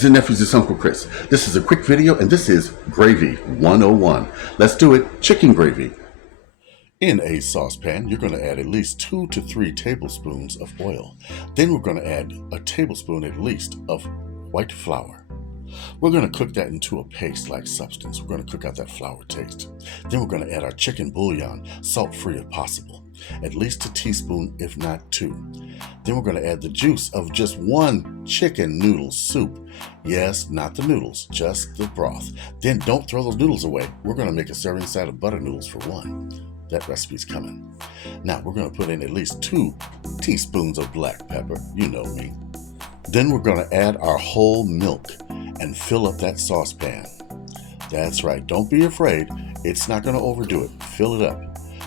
nieces and nephews, it's Uncle Chris. This is a quick video and this is Gravy 101. Let's do it. Chicken gravy. In a saucepan, you're going to add at least 2 to 3 tablespoons of oil. Then we're going to add a tablespoon at least of white flour. We're going to cook that into a paste-like substance. We're going to cook out that flour taste. Then we're going to add our chicken bouillon, salt-free if possible, at least a teaspoon, if not 2. Then we're going to add the juice of just 1 chicken noodle soup. Yes, not the noodles, just the broth. Then don't throw those noodles away. We're going to make a serving side of butter noodles for 1. That recipe's coming. Now we're going to put in at least 2 teaspoons of black pepper. You know me. Then we're going to add our whole milk and fill up that saucepan. That's right. Don't be afraid. It's not going to overdo it. Fill it up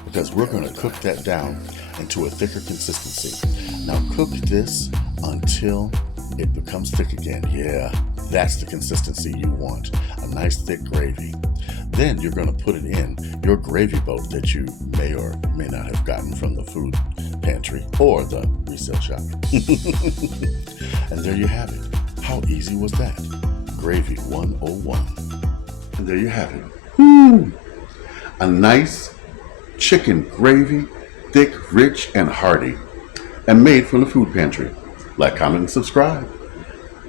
because we're going to cook that down into a thicker consistency. Now cook this until it becomes thick again. Yeah, that's the consistency you want. A nice thick gravy. Then you're going to put it in your gravy boat that you may or may not have gotten from the food pantry or the resale shop. And there you have it. How easy was that? Gravy 101. And there you have it. A nice chicken gravy, thick, rich, and hearty, and made from the food pantry. Like, comment, and subscribe.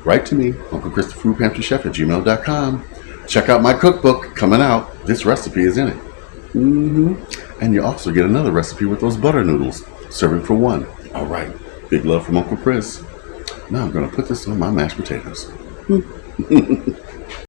Write to me, Uncle Chris the Food Pantry Chef @gmail.com. Check out my cookbook coming out. This recipe is in it. And you also get another recipe with those butter noodles, serving for 1. All right, big love from Uncle Chris. Now I'm going to put this on my mashed potatoes.